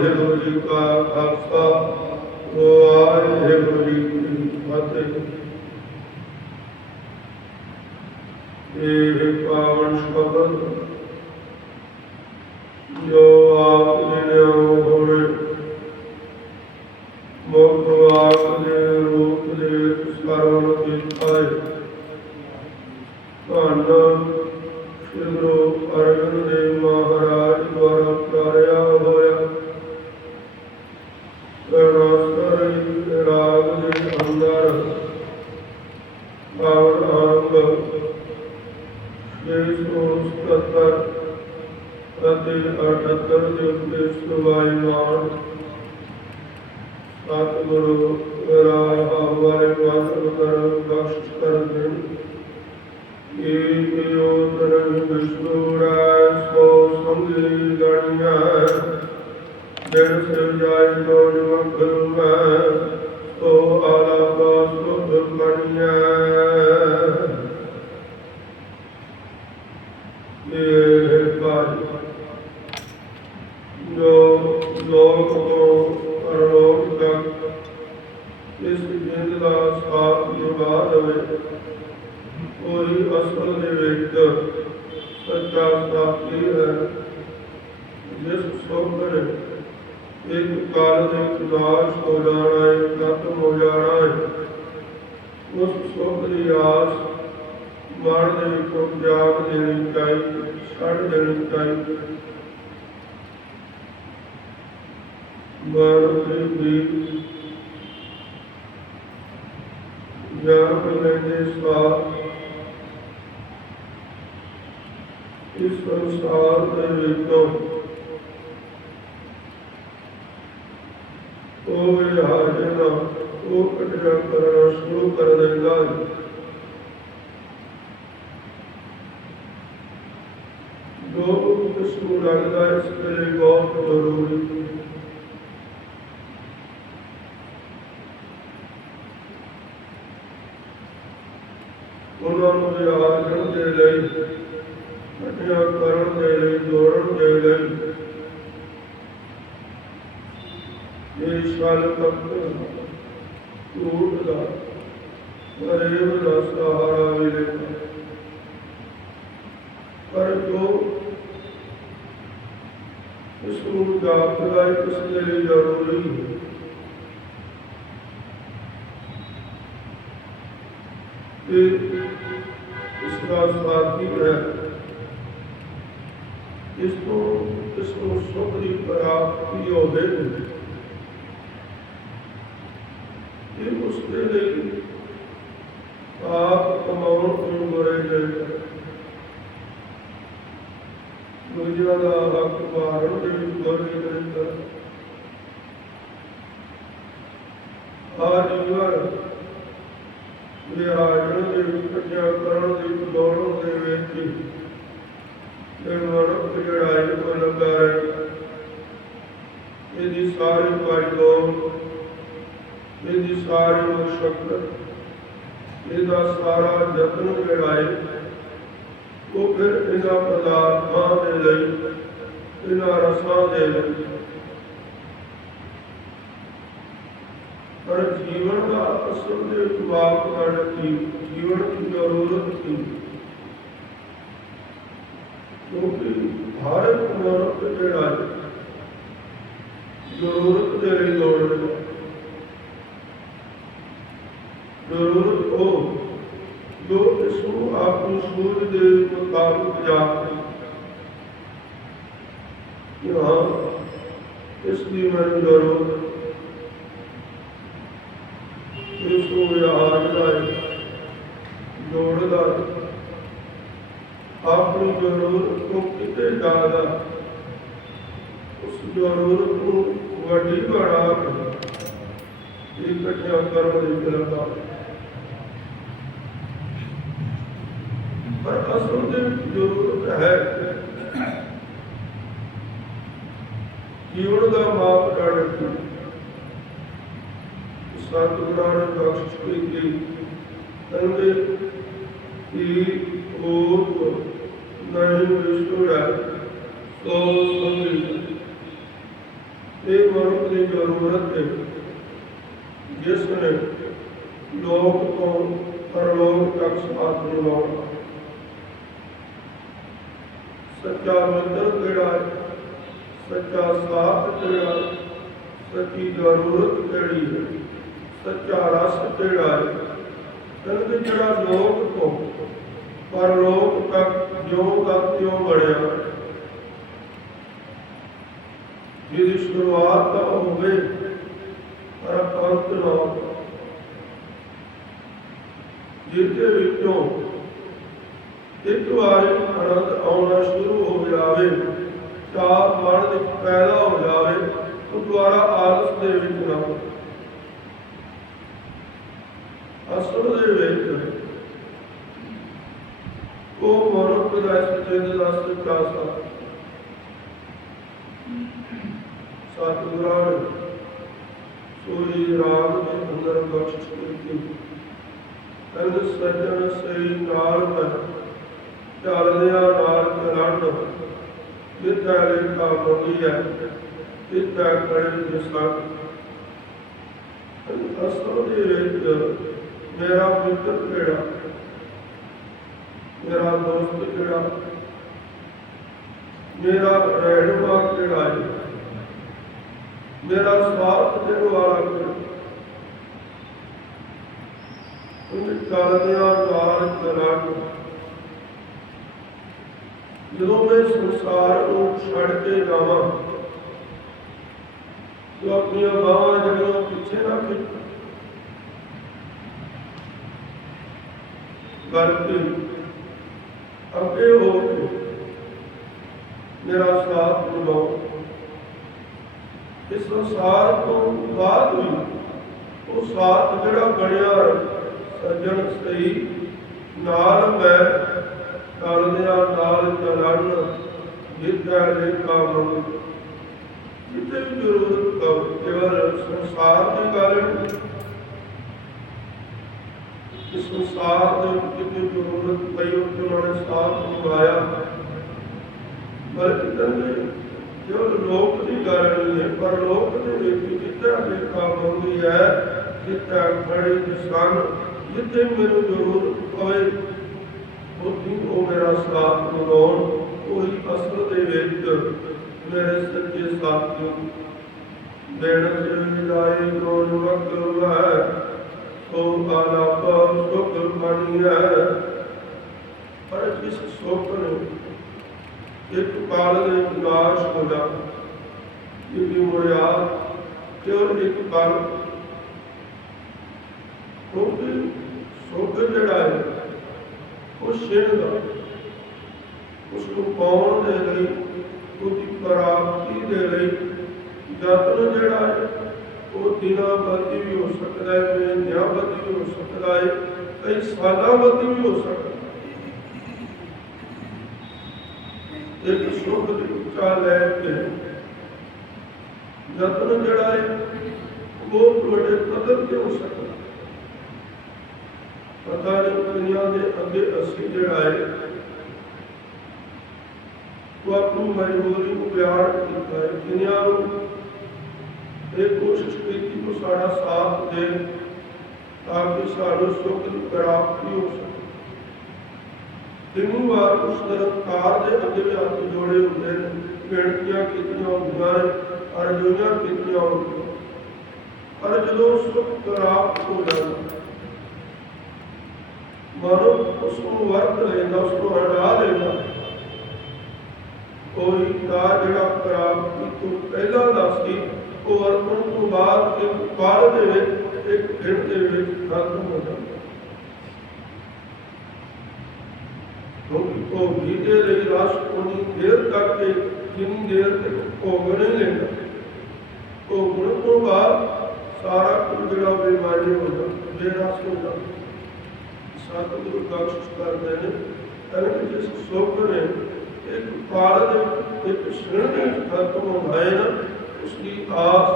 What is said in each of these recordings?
ਵਾਹਿਗੁਰੂ ਜੀ ਕਾ ਖਾਲਸਾ ਵਾਹਿਗੁਰੂ ਜੀ ਕੀ ਫਤਿਹ ਇਹ ਪਾਵਨ ਸ਼ਬਦ ਜੋ ਜਨ ਸਿਰ ਜਾਇ ਜੋ ਨਿਮਕ ਮੈਂ ਸੋ ਆਲਾਪਾ ਸੁਧ ਗਣਿਆ ਇਹ ਕਾਜ ਜੋ ਲੋਕ ਤੋਂ ਪਰਲੋਕ ਤੱਕ ਇਸ ਜਿੰਦ ਦਾ ਸਾਥ ਨਿਭਾ ਦੇਵੇ ਕੋਈ ਅਸਲ ਦੇ ਵਿੱਚ ਸੱਚਾ ਸਾਥੀ ਹੈ ਜਿਸ ਸੋਭਰ ਇੱਕ ਕਾਲ ਹੋ ਜਾਣਾ ਹੈ ਖਤਮ ਹੋ ਜਾਣਾ ਹੈ। ਉਸ ਸੁਖ ਦੀ ਆਸ ਮਨ ਦੇ ਵਿੱਚੋਂ ਜਾਗ ਦੇਣੀ ਚਾਹੀਦੀ, ਛੱਡ ਦੇਣੀ ਚਾਹੀਦੀ। ਮਨ ਦੇ ਜਾਗ ਲੈਂਦੇ ਸਵਾਰ ਇਸ ਸੰਸਾਰ ਦੇ ਵਿੱਚੋਂ ਉਹ ਹਾਜ਼ਰ ਉਹ ਕਟਰਾ ਕਰਨਾ ਸ਼ੁਰੂ ਕਰ ਦੇਗਾ ਜੋ ਇਸ ਨੂੰ ਲੱਗਦਾ ਹੈ ਇਸ ਲਈ ਬਹੁਤ ਜ਼ਰੂਰੀ ਉਹਨਾਂ ਨੂੰ ਵਿਆਜਣ ਦੇ ਲਈ ਘਟਿਆ ਕਰਨ ਦੇ ਲਈ ਜੋੜਨ ਦੇ ਲਈ ਇਹ ਸ਼ਾਲ ਤੱਕ ਟੂਟ ਦਾ ਗਰੀਬ ਦਾ ਸਹਾਰਾ ਮਿਲੇ ਪਰ ਜੋ ਇਸ ਨੂੰ ਜਾਪਦਾ ਹੈ ਇਸ ਦੇ ਲਈ ਜ਼ਰੂਰੀ ਹੈ ਕਿ ਇਸ ਦਾ ਸਾਥੀ ਹੈ ਇਸ ਤੋਂ ਇਸ ਨੂੰ ਸੁਖ ਦੀ ਪ੍ਰਾਪਤੀ ਹੋਵੇ ਆਪ ਕਮਾਉਣ ਤੋਂ ਮਰੇ ਜਾਏਗਾ ਦੂਜਿਆਂ ਦਾ ਹੱਕ ਮਾਰਨ ਦੇ ਗੋਰੇ ਕਰੇਗਾ ਆ ਜੀਵਨ ਵਿਆਜਣ ਦੇ ਵਿੱਚ ਕੱਟਿਆ ਕਰਨ ਦੇ ਵਿੱਚ ਦੇ ਵਿੱਚ ਇਹ ਮਨੁੱਖ ਜੜਾਈ ਕੋ ਲੱਗਾ ਹੈ ਇਹਦੀ ਸਾਰੀ ਪਾਈਲੋ ਇਹਦੀ ਸਾਰੀ ਮੁਸ਼ਕਲ ਇਹਦਾ ਸਾਰਾ ਯਤਨ ਜਿਹੜਾ ਹੈ ਉਹ ਫਿਰ ਇਹਨਾਂ ਪਦਾਰਥਾਂ ਦੇ ਲਈ ਇਹਨਾਂ ਰਸਾਂ ਦੇ ਲਈ ਪਰ ਜੀਵਨ ਦਾ ਅਸਲ ਦੇ ਜਵਾਬ ਕਰਨ ਦੀ ਜੀਵਨ ਦੀ ਜ਼ਰੂਰਤ ਸੀ ਕਿਉਂਕਿ ਹਰ ਇੱਕ ਮਨੁੱਖ ਜਿਹੜਾ ਹੈ, ਜ਼ਰੂਰਤ ਦੇ ਲਈ ਦੌੜ ਰਿਹਾ ਜ਼ਰੂਰਤ ਉਹ ਜੋ ਇਸ ਨੂੰ ਆਪਣੀ ਦੇ ਮੁਤਾਬਕ ਜਾਪੇ ਹਾਂ ਇਸ ਦੀ ਮੈਨੂੰ ਜ਼ਰੂਰਤ ਇਸ ਨੂੰ ਵਿਹਾਰ ਦਾ ਜੋੜਦਾ ਆਪਣੀ ਜ਼ਰੂਰਤ ਤੋਂ ਕਿਤੇ ਜ਼ਿਆਦਾ, ਉਸ ਜ਼ਰੂਰਤ ਨੂੰ ਵੱਡੀ ਬਣਾ ਕੇ ਇਕੱਠਾ ਕਰਨ ਦੀ ਕਰਦਾ ਪਰ ਅਸਲ ਦੇ ਵਿੱਚ ਜ਼ਰੂਰਤ ਹੈ ਜੀਵਨ ਦਾ ਮਾਪਦੰਡ ਕੀ ਸਤਿਗੁਰਾਂ ਨੇ ਬਖਸ਼ ਕੀਤੀ ਕਹਿੰਦੇ ਕਿ ਉਹ ਨਹੀਂ ਵਿਸ਼ਵ ਹੈ ਸੋ ਸੰਗੀ ਜ਼ਰੂਰਤ ਹੈ ਜਿਸ ਨੇ ਲੋਕ ਤੋਂ ਪਰਲੋਕ ਤੱਕ ਸਾਥ ਨਿਭਾਉਣਾ ਸੱਚਾ ਮਿੱਤਰ ਕਿਹੜਾ ਹੈ? ਸੱਚਾ ਸਾਥ ਕਿਹੜਾ ਹੈ? ਸੱਚੀ ਜ਼ਰੂਰਤ ਕਿਹੜੀ ਹੈ? ਸੱਚਾ ਰਸ ਕਿਹੜਾ ਹੈ? ਕਹਿੰਦੇ ਜਿਹੜਾ ਲੋਕ ਤੋਂ ਪਰਲੋਕ ਤੱਕ, ਜੋ ਦਾ ਤਿਉ ਜਿਹਦੀ ਸ਼ੁਰੂਆਤ ਤਾਂ ਹੋਵੇ, ਪਰ ਅੰਤ ਨਾ ਜਿਹਦੇ ਵਿੱਚੋਂ ਇੱਕ ਵਾਰੀ ਆਨੰਦ ਆਉਣਾ ਸ਼ੁਰੂ ਹੋ ਜਾਵੇ ਚਾਹ ਮਨ ਵਿੱਚ ਪੈਦਾ ਹੋ ਜਾਵੇ ਉਹ ਦੁਆਰਾ ਆਲਸ ਦੇ ਵਿੱਚ ਨਾ ਅਸਲ ਦੇ ਵਿੱਚ ਉਹ ਮਨੁੱਖ ਦਾ ਇਸ ਦਾ ਸੱਚਾ ਸਤਿਗੁਰਾਂ ਸੋਈ ਰਾਗ ਦੇ ਅੰਦਰ ਬਖਸ਼ ਕੀਤੀ ਅੰਦ ਸੱਜਣ ਸਈ ਨਾਲ ਮੈਂ ਚੱਲਦਿਆਂ ਨਾਲ ਚਲਣ ਜਿੱਥਾ ਲੇਖਾ ਮੰਗੀ ਹੈ, ਜਿੱਥਾ ਕੜੇ ਜਿਸਾ ਅਸਲ ਦੇ ਵਿੱਚ ਮੇਰਾ ਮਿੱਤਰ ਕਿਹੜਾ? ਮੇਰਾ ਦੋਸਤ ਕਿਹੜਾ? ਮੇਰਾ ਰਹਿਣਵਾ ਕਿਹੜਾ ਹੈ? ਮੇਰਾ ਸਵਾਰਥ ਦੇਣ ਵਾਲਾ ਕਿਹੜਾ? ਉਹ ਚੱਲਦਿਆਂ ਨਾਲ ਚਲਣ ਜਦੋਂ ਮੈਂ ਸੰਸਾਰ ਨੂੰ ਛੱਡ ਕੇ ਜਾਵਾਂ ਜੋ ਆਪਣੀਆਂ ਬਾਹਾਂ ਜਿਹੜੀਆਂ ਪਿੱਛੇ ਨਾ ਖਿੱਚ ਕਰਕੇ ਅੱਗੇ ਹੋ ਕੇ ਮੇਰਾ ਸਾਥ ਨਿਭਾਓ ਇਸ ਸੰਸਾਰ ਤੋਂ ਬਾਅਦ ਵੀ ਉਹ ਸਾਥ ਜਿਹੜਾ ਬਣਿਆ, ਸੱਜਣ ਸਹੀ, ਨਾਲ ਮੈਂ ਚੱਲਦਿਆਂ ਨਾਲ ਚੱਲਣ ਜਿੱਦਾਂ ਲੇਖਾ ਮੰਗ ਜਿੱਥੇ ਵੀ ਜ਼ਰੂਰਤ ਪਵੇ, ਕੇਵਲ ਸੰਸਾਰ ਦੀ ਗੱਲ ਇਸ ਸੰਸਾਰ ਦੇ ਵਿੱਚ ਜ਼ਰੂਰਤ ਪਈ, ਉੱਥੇ ਉਹਨਾਂ ਨੇ ਸਾਥ ਨਿਭਾਇਆ ਬਲਕਿ ਕਹਿੰਦੇ ਜੋ ਲੋਕ ਦੀ ਗੱਲ ਨਹੀਂ ਪਰ ਲੋਕ ਦੇ ਵਿੱਚ ਜਿੱਥੇ ਲੇਖਾ ਮੰਗੀ ਹੈ ਜਿੱਥੇ ਖੜੇ ਕਿਸਾਨ ਜਿੱਥੇ ਮੈਨੂੰ ਜ਼ਰੂਰਤ ਪਵੇ ਉੱਥੇ ਉਹ ਮੇਰਾ ਸਾਥ ਨਿਭਾਉਣ ਉਹੀ ਅਸਲ ਦੇ ਵਿੱਚ ਮੇਰੇ ਸੱਚੇ ਸਾਥੀ ਦੇਣ ਸੇ ਜਾਏ ਨੋ ਵਕਤ ਹੈ ਸੋ ਆਲਾਪ ਸੁਖ ਮਣੀ ਹੈ ਪਰ ਜਿਸ ਸੁਖ ਨੂੰ ਇੱਕ ਕਾਲ ਦੇ ਵਿਨਾਸ਼ ਹੋ ਜਾ ਇਹ ਮੁਰਿਆ ਕੇਵਲ ਇੱਕ ਕਾਲ ਕਿਉਂਕਿ ਸੁਖ ਜਿਹੜਾ ਹੈ ਉਹ ਸ਼ਿਰ ਦਾ ਉਸ ਨੂੰ ਪਾਉਣ ਦੇ ਲਈ ਉਹਦੀ ਪ੍ਰਾਪਤੀ ਦੇ ਲਈ ਯਤਨ ਜਿਹੜਾ ਹੈ ਉਹ ਦਿਨਾਂ ਬੱਧੀ ਵੀ ਹੋ ਸਕਦਾ ਹੈ ਮਹੀਨਿਆਂ ਬੱਧੀ ਵੀ ਹੋ ਸਕਦਾ ਹੈ ਕਈ ਸਾਲਾਂ ਵੀ ਹੋ ਸਕਦਾ ਇੱਕ ਸੁਖ ਦੀ ਉੱਚਾ ਲੈ ਕੇ ਯਤਨ ਜਿਹੜਾ ਹੈ ਉਹ ਤੁਹਾਡੇ ਕਦਰ ਤੇ ਹੋ ਸਕਦਾ ਪਤਾ ਨਹੀਂ ਦੁਨੀਆ ਦੇ ਅੱਗੇ ਅਸੀਂ ਜਿਹੜਾ ਹੈ ਉਹ ਆਪਣੀ ਮਜਬੂਰੀ ਨੂੰ ਬਿਆਨ ਕੀਤਾ ਹੈ ਦੁਨੀਆ ਨੂੰ ਇਹ ਕੋਸ਼ਿਸ਼ ਕੀਤੀ ਕਿ ਸਾਡਾ ਸਾਥ ਦੇ ਤਾਂ ਕਿ ਸਾਨੂੰ ਸੁੱਖ ਦੀ ਪ੍ਰਾਪਤੀ ਹੋ ਸਕੇ। ਕਿੰਨੀ ਵਾਰ ਉਸ ਨਿਰੰਕਾਰ ਦੇ ਅੱਗੇ ਹੱਥ ਜੋੜੇ ਹੁੰਦੇ ਨੇ, ਬੇਨਤੀਆਂ ਕੀਤੀਆਂ ਹੁੰਦੀਆਂ ਨੇ ਅਰਜ਼ੋਈਆਂ ਕੀਤੀਆਂ ਹੁੰਦੀਆਂ ਪਰ ਜਦੋਂ ਸੁੱਖ ਪ੍ਰਾਪਤ ਹੋ ਜਾਂਦਾ ਮਨੁ ਉਸ ਨੂੰ ਵਰਤ ਲੈਂਦਾ ਉਸ ਨੂੰ ਹਟਾ ਲੈਂਦਾ ਕੋਈ ਦਾ ਜਿਹੜਾ ਪ੍ਰਾਪਤੀ ਤੋਂ ਪਹਿਲਾਂ ਦਾ ਸੀ ਉਹ ਵਰਤਣ ਤੋਂ ਬਾਅਦ ਇੱਕ ਪਲ ਦੇ ਵਿੱਚ ਇੱਕ ਦਿਨ ਦੇ ਖਤਮ ਹੋ ਜਾਂਦਾ। ਉਹ ਜੀਤੇ ਲਈ ਰਸ ਦੇਰ ਤੱਕ ਕੇ ਜਿੰਨੀ ਦੇਰ ਤੱਕ ਭੋਗ ਨਹੀਂ ਲੈਂਦਾ। ਉਹ ਗੁਣ ਤੋਂ ਬਾਅਦ ਸਾਰਾ ਕੁਝ ਜਿਹੜਾ ਬੇਮਾਨੀ ਹੋ ਜਾਂਦਾ, ਬੇਰਸ ਹੋ ਜਾਂਦਾ। ਸਤਿਗੁਰੂ ਬਖਸ਼ਿਸ਼ ਕਰਦੇ ਨੇ। ਕਹਿੰਦੇ ਜਿਸ ਸੁਖ ਨੇ, ਇੱਕ ਕਾਲ ਦੇ, ਇੱਕ ਸ਼੍ਰਣ ਦੇ ਖਤਮ ਹੁੰਦਾ ਨਾ ਉਸ ਦੀ ਆਸ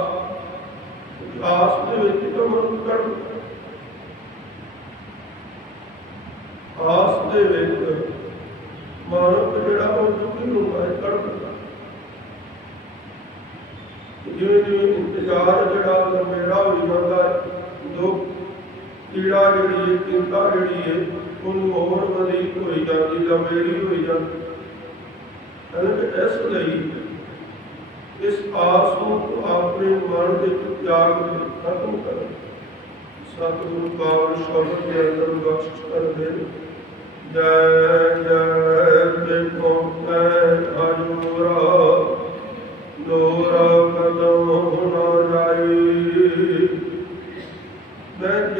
ਉਸ ਆਸ ਦੇ ਵਿੱਚ ਤਾਂ ਮਨ ਕਰ ਆਸ ਦੇ ਵਿੱਚ ਮਾਨਵ ਜਿਹੜਾ ਉਹ ਦੁਖੀ ਹੁੰਦਾ ਹੈ ਕੜਪਦਾ ਜਿਵੇਂ ਜਿਵੇਂ ਇੰਤਜ਼ਾਰ ਜਿਹੜਾ ਲੰਮੇੜਾ ਹੋਈ ਜਾਂਦਾ ਹੈ, ਦੁੱਖ, ਪੀੜਾ ਜਿਹੜੀ ਹੈ, ਚਿੰਤਾ ਜਿਹੜੀ ਹੈ, ਉਹਨੂੰ ਹੋਰ ਵਧੇਕ ਹੋਈ ਜਾਂਦੀ ਲੰਮੇੜੀ ਹੋਈ ਜਾਂਦੀ। ਅਨੰਦ ਇਸ ਲਈ ਇਸ ਆਸ ਨੂੰ ਆਪਣੇ ਮਨ ਦੇ ਵਿੱਚ ਤਿਆਗ ਕੇ ਖਤਮ ਕਰੋ ਸਤਿਗੁਰੂ ਪਾਵਨ ਸ਼ਬਦ ਦੇ ਅੰਦਰ ਬਖਸ਼ ਕਰਦੇ ਜੈ ਜੈ ਦੇਖੋ ਮੈਂ ਹਜੂਰਾ ਲੋਰਾ ਕਦਮ ਨਾ ਜਾਈ ਮੈਂ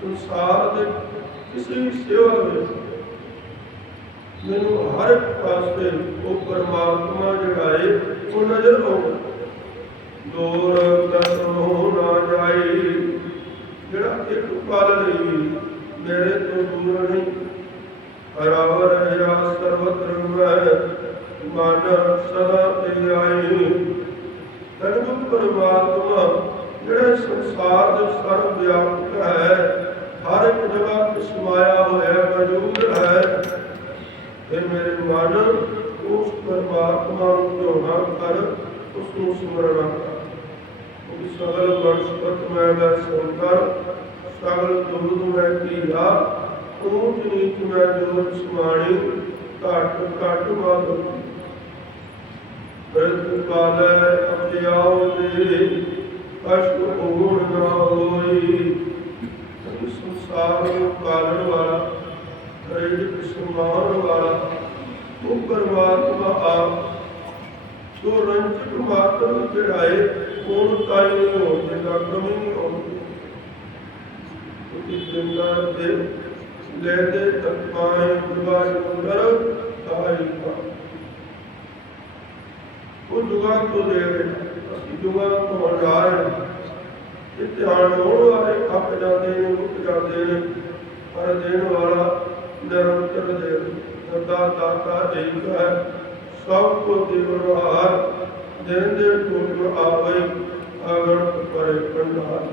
ਸੰਸਾਰ ਦੇ ਕਿਸੇ ਵੀ ਸੇਵਾ ਵਿੱਚ ਮੈਨੂੰ ਹਰ ਇੱਕ ਪਾਸੇ ਉਹ ਪਰਮਾਤਮਾ ਜਿਹੜਾ ਹੈ ਉਹ ਨਜ਼ਰ ਆਉਂਦਾ। ਦੂਰ ਕਦੋਂ ਨਾ ਜਾਈ ਜਿਹੜਾ ਇੱਕ ਪਲ ਲਈ ਮੇਰੇ ਤੋਂ ਦੂਰ ਨਹੀਂ। ਹਰਾਵਰ ਹੈ ਸਰਵਤਰ ਮੈਂ ਮਨ ਸਦਾ ਤੇ ਆਈ ਤਨੂ ਪਰਮਾਤਮਾ ਜਿਹੜਾ ਸੰਸਾਰ ਦੇ ਸਰਵ ਵਿਆਪਕ ਹੈ ਹਰ ਇੱਕ ਜਗ੍ਹਾ ਸਮਾਇਆ ਹੋਇਆ ਮੌਜੂਦ ਹੈ। ਤੇ ਮੇਰੇ ਮਨ ਉਸ ਪਰਮਾਤਮਾ ਨੂੰ ਧਿਆਉਣਾ ਕਰ, ਉਸ ਨੂੰ ਸਿਮਰਨਾ ਉਹ ਸਗਲ ਵਨਸਪਤ ਮੈਂ ਦਾ ਸੰਕਰ ਸਗਲ ਦੁਰਦ ਮੈਂ ਕੀਆ ਊਚ ਨੀਚ ਮੈਂ ਜੋਰ ਸਮਾਣੀ, ਘਟ ਘਟ ਮਾਤੋ ਪ੍ਰਤਿ ਕਾਲੈ ਅਪਿਆਉ ਦੇ ਕਸ਼ਟ ਹੋਣ ਨਾ ਹੋਈ। ਸੰਸਾਰ ਨੂੰ ਪਾਲਣ ਵਾਲਾ ਕਰੇ ਸਮਾਨ ਵਾਲਾ, ਉਹ ਪਰਮਾਤਮਾ ਆਪ ਸੋ ਰੰਜਕ ਮਾਤਰ ਚੜਾਏ ਕੋਣ ਕਾਇ ਨਹੀਂ ਹੋਣ ਦਾ ਕਮੀ ਨਹੀਂ ਹੋਣੀ। ਕਿਉਂਕਿ ਜਿੰਦਾ ਦੇ ਲੈ ਦੇ ਤਤਮਾਏ ਦੁਆਰ ਅੰਦਰ ਤਾਈ ਕਾ ਉਹ ਦੁਆ ਤੋਂ ਲੈ ਅਸੀਂ ਦੁਆ ਤੋਂ ਹਟਾਏ ਇਹ ਹੋਣ ਵਾਲੇ ਖੱਪ ਜਾਂਦੇ ਨੇ, ਮੁੱਕ ਜਾਂਦੇ ਨੇ, ਪਰ ਦੇਣ ਵਾਲਾ ਨਿਰੰਤਰ ਦੇ ਸਦਾ ਦਾਤਾ ਇੱਕ ਹੈ। ਸਭ ਕੋ ਦੇਵਨ ਹਾਰ ਦੇ ਟੋਟ ਆਵੇ ਅਗਣ ਪਰੇ ਪੰਡਾਰ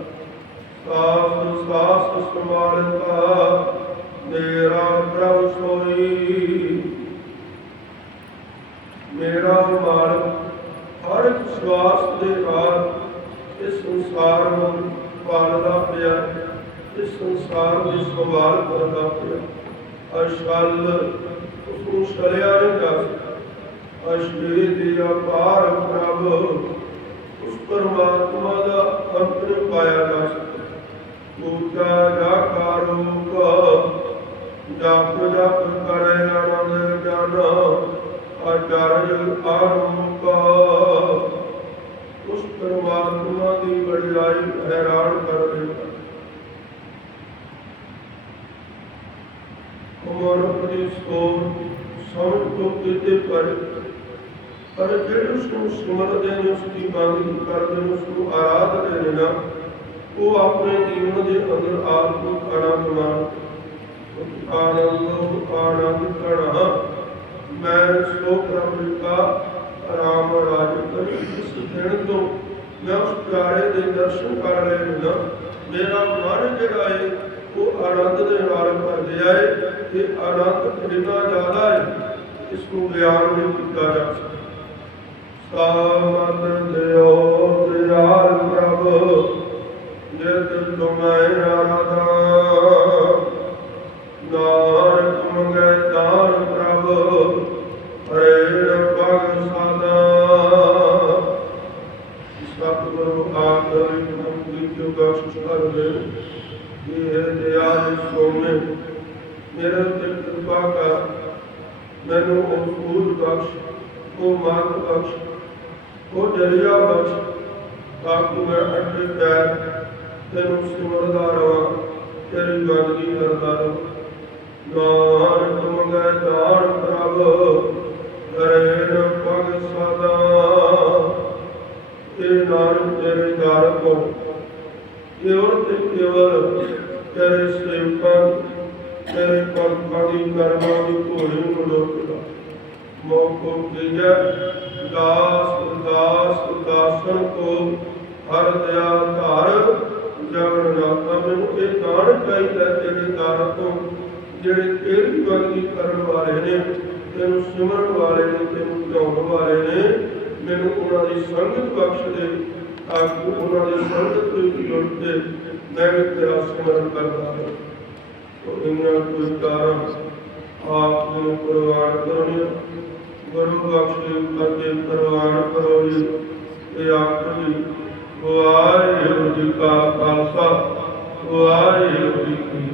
ਸਾਸ ਸਾਸ ਸਮਾਰਤਾ ਮੇਰਾ ਪ੍ਰਭ ਸੋਈ। ਮੇਰਾ ਮਾਲਕ ਹਰ ਇੱਕ ਸਵਾਸ ਦੇ ਨਾਲ ਇਸ ਸੰਸਾਰ ਨੂੰ ਪਾਲਦਾ ਪਿਆ ਇਸ ਸੰਸਾਰ ਦੀ ਸੰਭਾਲ ਕਰਦਾ ਪਿਆ ਅਸ਼ਲ ਉਸ ਨੂੰ ਛਲਿਆ ਨਹੀਂ ਜਾ ਸਕਦਾ। ਅਸ਼ਲੀ ਦੀ ਅਪਾਰ ਪ੍ਰਭ ਉਸ ਪਰਮਾਤਮਾ ਦਾ ਅੰਤ ਨਹੀਂ ਪਾਇਆ ਜਾ ਸਕਦਾ। ਉੱਚਾ ਜਾਕਾਰੂ ਕਾ ਜਪ ਜਪ ਕਰੇ ਆਨੰਦ ਜਨ ਅਚਰਜ ਆਰੰਭ ਉਸ ਪਰਮਾਤਮਾ ਦੀ ਬੜਾਈ ਹੈਰਾਨ ਕਰ ਦੇਗਾ ਉਮਰ ਆਪਣੀ ਸੋਚ ਸਮਝ ਤੋਂ ਕਿਤੇ ਪਰ ਪਰ ਜਿਹੜੇ ਉਸ ਨੂੰ ਸਿਮਰਦੇ ਨੇ ਉਸ ਦੀ ਬੰਦਗੀ ਕਰਦੇ ਨੇ, ਉਸ ਨੂੰ ਆਰਾਧਦੇ ਨੇ ਨਾ, ਉਹ ਆਪਣੇ ਜੀਵਨ ਦੇ ਅੰਦਰ ਆਤਮਿਕ ਆਨੰਦ ਮਾਣ ਆਨੰਦ ਆਨੰਦ ਕਣਾ ਮੈਂ ਸੋ ਪ੍ਰਭੂ ਦਾ ਰਾਮ ਰਾਜ ਇਸ ਦਿਨ ਤੋਂ। ਮੈਂ ਉਸ ਪਿਆਰੇ ਦੇ ਦਰਸ਼ਨ ਕਰ ਰਹੇ ਨਾ ਮੇਰਾ ਮਨ ਜਿਹੜਾ ਹੈ ਉਹ ਆਨੰਦ ਦੇ ਨਾਲ ਭਰ ਗਿਆ ਹੈ ਤੇ ਆਨੰਦ ਕਿੰਨਾ ਜ਼ਿਆਦਾ ਹੈ ਇਸ ਨੂੰ ਬਿਆਨ ਨਹੀਂ ਕੀਤਾ ਜਾ ਸਕਦਾ ਸਾਮਤ ਦਿਓ ਦਿਆਲ ਪ੍ਰਭ ਜਿਤ ਤੁਮੈ ਆਰਾਧਾ ਨਾਨਕ ਮੰਗੈ ਦਾਨ ਪ੍ਰਭ ਹਰੇ ਭਗ ਸਦਾ ਸਤਿਗੁਰੂ ਆਖਰੀ ਨੰਦੀ ਜੋ ਬਖਸ਼ ਕਰ ਦੇ ਇਹ ਦਿਆਲ ਸੋਮੇ ਮੇਰੇ ਤੇ ਕਿਰਪਾ ਕਰ ਮੈਨੂੰ ਉਹ ਸੂਝ ਬਖਸ਼ ਉਹ ਮਾਰਗ ਬਖਸ਼ ਉਹ ਜਰੀਆ ਬਖਸ਼ ਤਾਂ ਕਿ ਮੈਂ ਅੱਡੇ ਪੈਰ ਤੈਨੂੰ ਸਿਮਰਦਾ ਰਵਾਂ ਤੇਰੀ ਬੰਦਗੀ ਕਰਦਾ ਰਵਾਂ ਨਾਨਕ ਮੰਗੈ ਦਾਨ ਪ੍ਰਭ ਕਰੇ ਨ ਸਦਾ। ਇਹ ਨਾਨਕ ਤੇਰੇ ਦਰ ਕੋ ਕੇਵਲ ਤੇ ਕੇਵਲ ਤੇਰੇ ਸੇਵਕਾਂ, ਤੇਰੇ ਪੰਥਾਂ ਦੀ ਕਰਮਾਂ ਦੀ ਧੂੜੀ ਨੂੰ ਰੋਕਦਾ। ਮੋਕੋ ਕੀਜੈ ਜਿਹੜੇ ਤੇਰੀ ਕਰਨ ਵਾਲੇ ਨੇ, ਤੈਨੂੰ ਸਿਮਰਨ ਵਾਲੇ ਨੇ, ਤੈਨੂੰ ਧਿਆਉਣ ਵਾਲੇ ਨੇ, ਮੈਨੂੰ ਉਹਨਾਂ ਦੀ ਸੰਗਤ ਬਖਸ਼ ਦੇ, ਤਾਂ ਉਹਨਾਂ ਦੀ ਸੰਗਤ ਵਿੱਚ ਜੁੜ ਕੇ ਮੈਂ ਤੇਰਾ ਸਿਮਰਨ ਕਰਦਾ ਹਾਂ। ਤੋ ਇਹਨਾਂ ਕੋਈ ਕਾਰਨ ਆਪ ਨੂੰ ਪ੍ਰਵਾਨ ਕਰਨੀ ਗੁਰੂ ਬਖਸ਼ੇ ਕਰਕੇ ਪ੍ਰਵਾਨ ਕਰੋ ਜੀ ਇਹ ਆਖਰੀ ਵਾਹਿਗੁਰੂ ਜੀ ਕਾ ਖਾਲਸਾ, ਵਾਹਿਗੁਰੂ ਜੀ ਕੀ